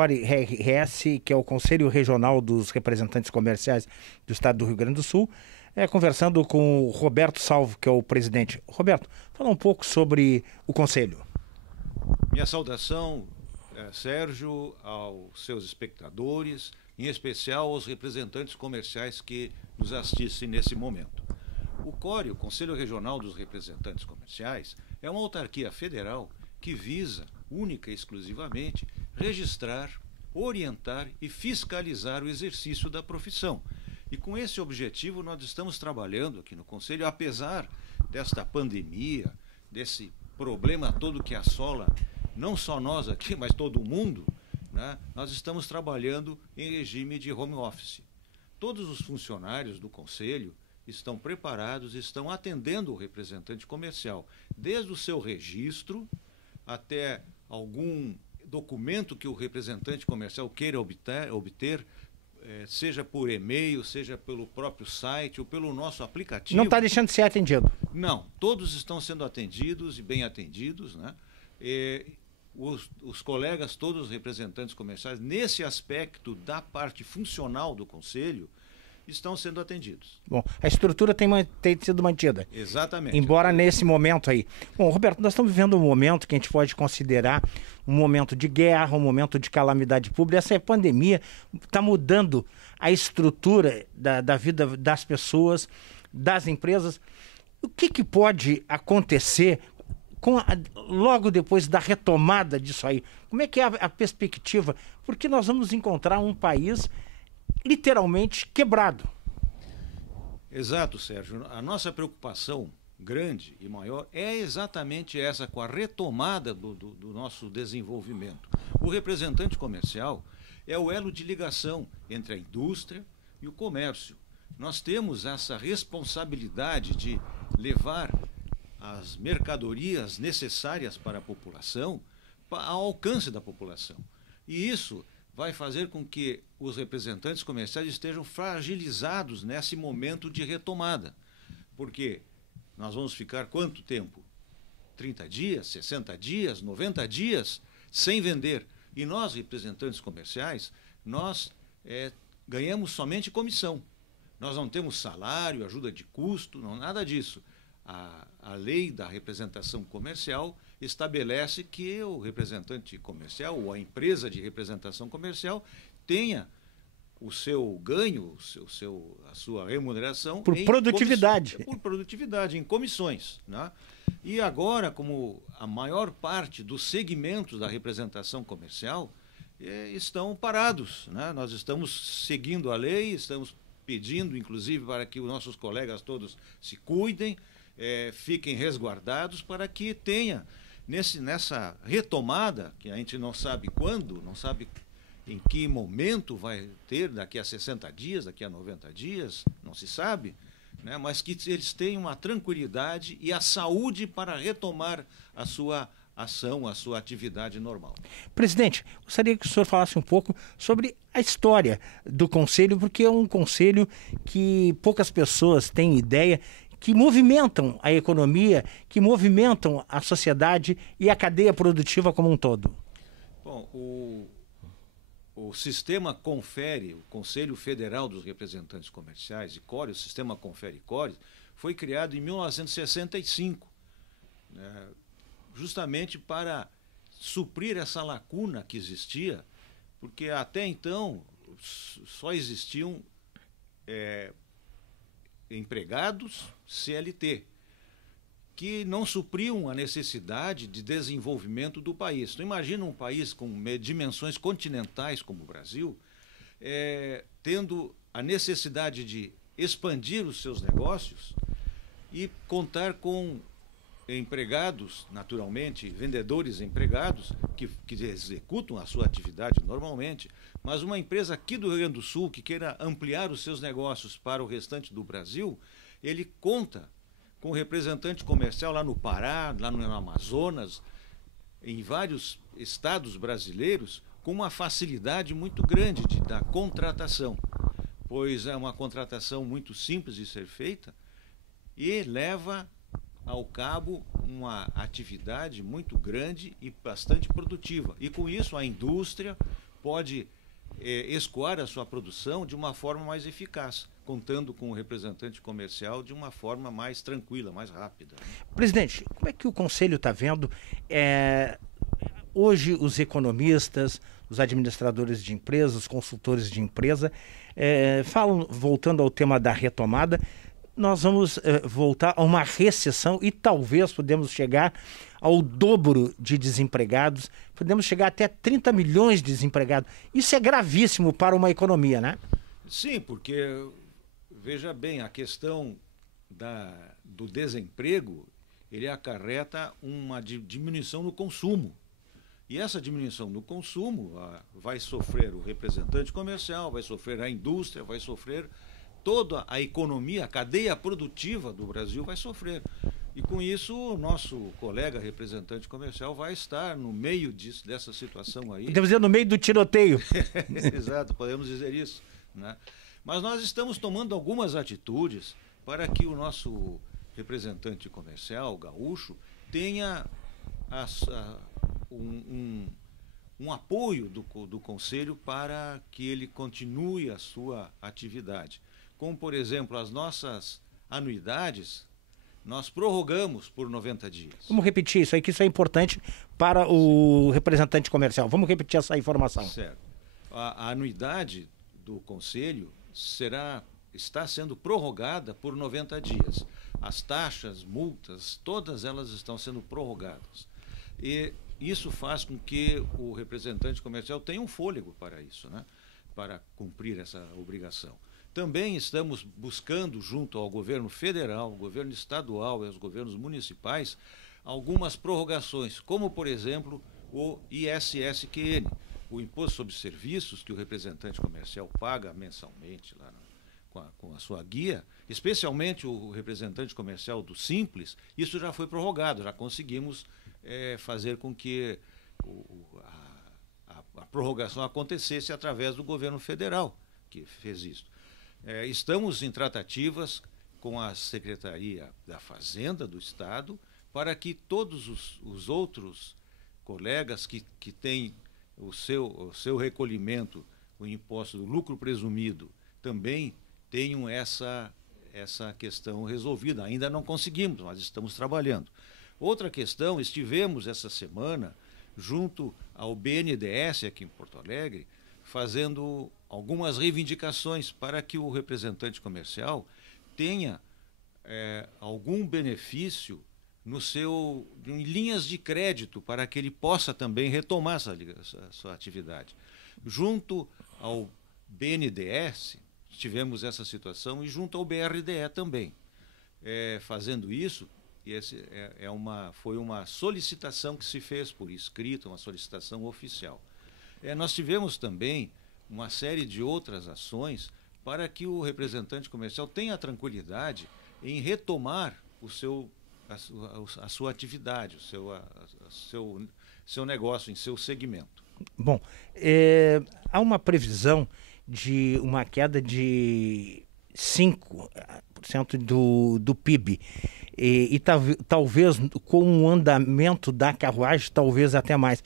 CORE-RS, que é o Conselho Regional dos Representantes Comerciais do Estado do Rio Grande do Sul, conversando com o Roberto Salvo, que é o presidente. Roberto, fala um pouco sobre o Conselho. Minha saudação, Sérgio, aos seus espectadores, em especial aos representantes comerciais que nos assistem nesse momento. O CORE, o Conselho Regional dos Representantes Comerciais, é uma autarquia federal que visa, única e exclusivamente, registrar, orientar e fiscalizar o exercício da profissão. E com esse objetivo nós estamos trabalhando aqui no Conselho, apesar desta pandemia, desse problema todo que assola não só nós aqui, mas todo mundo, né? Nós estamos trabalhando em regime de home office. Todos os funcionários do Conselho estão preparados, estão atendendo o representante comercial, desde o seu registro até algum documento que o representante comercial queira obter, seja por e-mail, seja pelo próprio site ou pelo nosso aplicativo. Não está deixando de ser atendido? Não, todos estão sendo atendidos e bem atendidos, né? Os colegas, todos os representantes comerciais, nesse aspecto da parte funcional do Conselho, estão sendo atendidos. Bom, a estrutura tem sido mantida. Exatamente. Embora nesse momento aí. Bom, Roberto, nós estamos vivendo um momento que a gente pode considerar um momento de guerra, um momento de calamidade pública. Essa pandemia está mudando a estrutura da vida das pessoas, das empresas. O que pode acontecer logo depois da retomada disso aí? Como é que é a perspectiva? Porque nós vamos encontrar um país literalmente quebrado. Exato, Sérgio. A nossa preocupação grande e maior é exatamente essa, com a retomada do nosso desenvolvimento. O representante comercial é o elo de ligação entre a indústria e o comércio. Nós temos essa responsabilidade de levar as mercadorias necessárias para a população ao alcance da população. E isso vai fazer com que os representantes comerciais estejam fragilizados nesse momento de retomada. Porque nós vamos ficar quanto tempo? 30 dias, 60 dias, 90 dias sem vender. E nós, representantes comerciais, nós ganhamos somente comissão. Nós não temos salário, ajuda de custo, não, nada disso. A lei da representação comercial estabelece que o representante comercial ou a empresa de representação comercial tenha o seu ganho, a sua remuneração por produtividade. Por produtividade, em comissões, né? E agora, como a maior parte dos segmentos da representação comercial estão parados, né? Nós estamos seguindo a lei, estamos pedindo, inclusive, para que os nossos colegas todos se cuidem, fiquem resguardados para que tenha, nessa retomada, que a gente não sabe quando, não sabe em que momento vai ter, daqui a 60 dias, daqui a 90 dias, não se sabe, né? Mas que eles tenham a tranquilidade e a saúde para retomar a sua ação, a sua atividade normal. Presidente, gostaria que o senhor falasse um pouco sobre a história do Conselho, porque é um conselho que poucas pessoas têm ideia, que movimentam a economia, que movimentam a sociedade e a cadeia produtiva como um todo. Bom, o sistema Confere, o Conselho Federal dos Representantes Comerciais, e CORE, o sistema Confere e CORE, foi criado em 1965, né, justamente para suprir essa lacuna que existia, porque até então só existiam empregados CLT, que não supriam a necessidade de desenvolvimento do país. Então, imagina um país com dimensões continentais como o Brasil, tendo a necessidade de expandir os seus negócios e contar com empregados, naturalmente, vendedores empregados, que executam a sua atividade normalmente, mas uma empresa aqui do Rio Grande do Sul que queira ampliar os seus negócios para o restante do Brasil, ele conta com representante comercial lá no Pará, lá no Amazonas, em vários estados brasileiros, com uma facilidade muito grande da contratação, pois é uma contratação muito simples de ser feita e leva ao cabo uma atividade muito grande e bastante produtiva. E com isso a indústria, pode escoar a sua produção de uma forma mais eficaz, contando com o representante comercial de uma forma mais tranquila, mais rápida. Presidente, como é que o Conselho está vendo hoje os economistas, os administradores de empresas, os consultores de empresa, falam, voltando ao tema da retomada, nós vamos voltar a uma recessão e talvez podemos chegar ao dobro de desempregados, podemos chegar até 30 milhões de desempregados. Isso é gravíssimo para uma economia, né? Sim, porque, veja bem, a questão do desemprego, ele acarreta uma diminuição no consumo. E essa diminuição no consumo vai sofrer o representante comercial, vai sofrer a indústria, vai sofrer toda a economia, a cadeia produtiva do Brasil vai sofrer. E com isso, o nosso colega representante comercial vai estar no meio dessa situação aí. Podemos dizer, no meio do tiroteio. Exato, podemos dizer isso, né? Mas nós estamos tomando algumas atitudes para que o nosso representante comercial, gaúcho, tenha um apoio do Conselho para que ele continue a sua atividade. Como, por exemplo, as nossas anuidades, nós prorrogamos por 90 dias. Vamos repetir isso aí, que isso é importante para o representante comercial. Vamos repetir essa informação. Certo. A anuidade do Conselho está sendo prorrogada por 90 dias. As taxas, multas, todas elas estão sendo prorrogadas. E isso faz com que o representante comercial tenha um fôlego para isso, né? Para cumprir essa obrigação. Também estamos buscando, junto ao governo federal, ao governo estadual e aos governos municipais, algumas prorrogações, como, por exemplo, o ISSQN, o Imposto sobre Serviços, que o representante comercial paga mensalmente lá com a sua guia, especialmente o representante comercial do Simples. Isso já foi prorrogado, já conseguimos fazer com que a prorrogação acontecesse através do governo federal, que fez isso. Estamos em tratativas com a Secretaria da Fazenda do Estado para que todos os outros colegas que têm o seu recolhimento, o imposto do lucro presumido, também tenham essa questão resolvida. Ainda não conseguimos, mas estamos trabalhando. Outra questão, estivemos essa semana junto ao BNDES aqui em Porto Alegre, fazendo algumas reivindicações para que o representante comercial tenha algum benefício em linhas de crédito para que ele possa também retomar sua atividade. Junto ao BNDES, tivemos essa situação, e junto ao BRDE também. Fazendo isso, foi uma solicitação que se fez por escrito, uma solicitação oficial. Nós tivemos também uma série de outras ações para que o representante comercial tenha tranquilidade em retomar a sua atividade, o seu negócio, em seu segmento. Bom, há uma previsão de uma queda de 5% do PIB. E talvez com o andamento da carruagem, talvez até mais.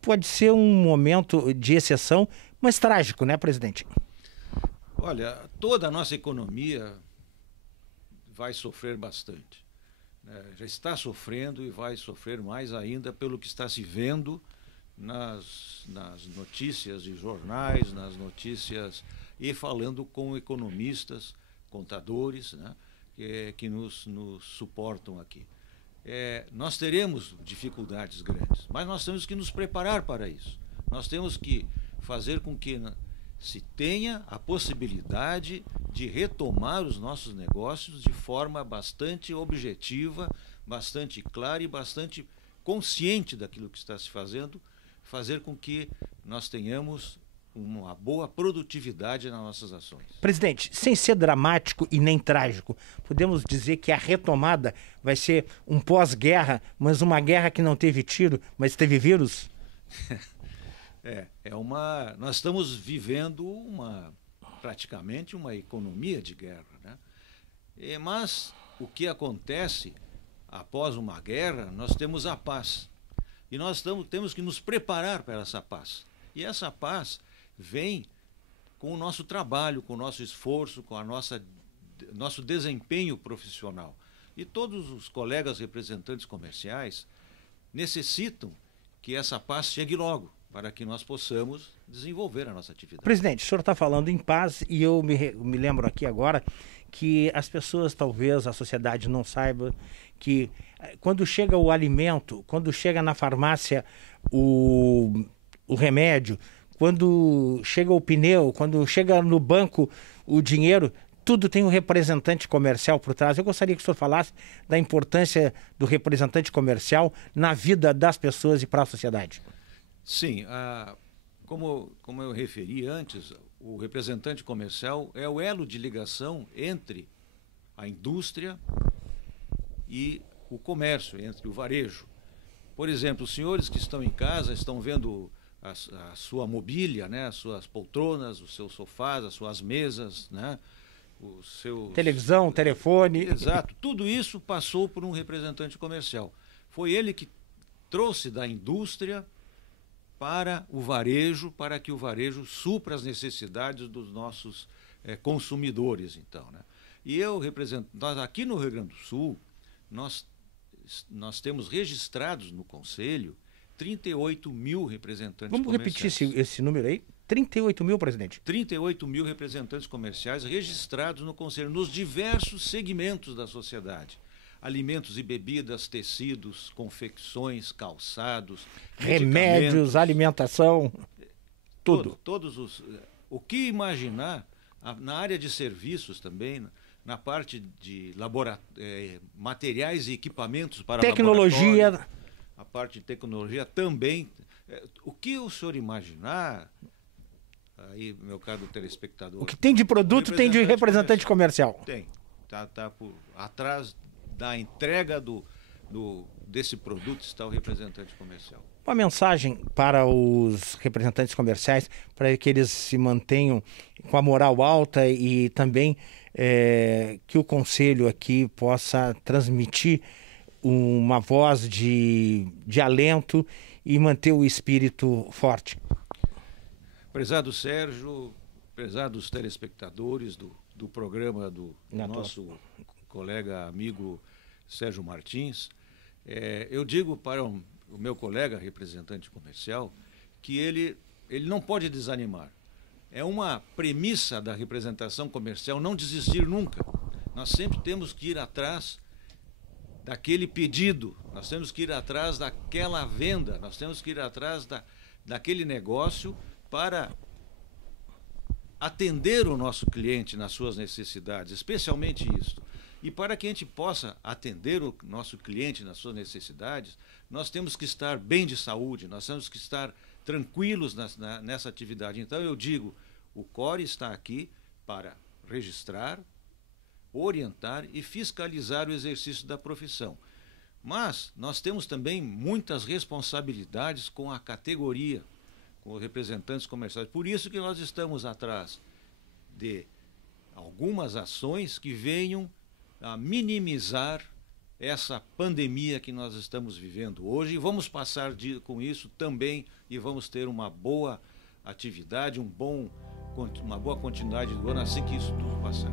Pode ser um momento de exceção, mas trágico, né, presidente? Olha, toda a nossa economia vai sofrer bastante. Já está sofrendo e vai sofrer mais ainda pelo que está se vendo nas notícias de jornais, nas notícias, e falando com economistas, contadores, né, que nos suportam aqui. Nós teremos dificuldades grandes, mas nós temos que nos preparar para isso. Nós temos que fazer com que se tenha a possibilidade de retomar os nossos negócios de forma bastante objetiva, bastante clara e bastante consciente daquilo que está se fazendo, fazer com que nós tenhamos uma boa produtividade nas nossas ações. Presidente, sem ser dramático e nem trágico, podemos dizer que a retomada vai ser um pós-guerra, mas uma guerra que não teve tiro, mas teve vírus? Nós estamos vivendo praticamente uma economia de guerra, né? Mas o que acontece após uma guerra, nós temos a paz. E nós temos que nos preparar para essa paz. E essa paz vem com o nosso trabalho, com o nosso esforço, com a nosso desempenho profissional. E todos os colegas representantes comerciais necessitam que essa paz chegue logo, para que nós possamos desenvolver a nossa atividade. Presidente, o senhor está falando em paz e eu me lembro aqui agora que as pessoas, talvez a sociedade não saiba, que quando chega o alimento, quando chega na farmácia o remédio, quando chega o pneu, quando chega no banco o dinheiro, tudo tem um representante comercial por trás. Eu gostaria que o senhor falasse da importância do representante comercial na vida das pessoas e para a sociedade. Sim, como eu referi antes, o representante comercial é o elo de ligação entre a indústria e o comércio, entre o varejo. Por exemplo, os senhores que estão em casa estão vendo a sua mobília, né, as suas poltronas, os seus sofás, as suas mesas, né, os seus... televisão, telefone. Exato, tudo isso passou por um representante comercial. Foi ele que trouxe da indústria para o varejo, para que o varejo supra as necessidades dos nossos consumidores, então, né? E nós aqui no Rio Grande do Sul, nós temos registrados no Conselho 38 mil representantes comerciais. Vamos repetir esse número aí? 38 mil, presidente? 38 mil representantes comerciais registrados no Conselho, nos diversos segmentos da sociedade. Alimentos e bebidas, tecidos, confecções, calçados, remédios, alimentação, tudo. O que imaginar na área de serviços também, na parte de materiais e equipamentos para tecnologia, a parte de tecnologia também. O que o senhor imaginar, aí, meu caro telespectador... O que tem de produto tem de representante comercial. Tem. Tá atrás da entrega desse produto está o representante comercial. Uma mensagem para os representantes comerciais, para que eles se mantenham com a moral alta e também que o Conselho aqui possa transmitir uma voz de alento e manter o espírito forte. Prezado Sérgio, prezados telespectadores do programa do nosso colega amigo Sérgio Martins, eu digo para o meu colega representante comercial que ele não pode desanimar. É uma premissa da representação comercial não desistir nunca. Nós sempre temos que ir atrás daquele pedido, nós temos que ir atrás daquela venda, nós temos que ir atrás daquele negócio para atender o nosso cliente nas suas necessidades, especialmente isso. E para que a gente possa atender o nosso cliente nas suas necessidades, nós temos que estar bem de saúde, nós temos que estar tranquilos nessa atividade. Então eu digo, o CORE está aqui para registrar, orientar e fiscalizar o exercício da profissão. Mas nós temos também muitas responsabilidades com a categoria, com os representantes comerciais. Por isso que nós estamos atrás de algumas ações que venham a minimizar essa pandemia que nós estamos vivendo hoje, e vamos passar com isso também e vamos ter uma boa atividade, uma boa continuidade do ano assim que isso tudo passar.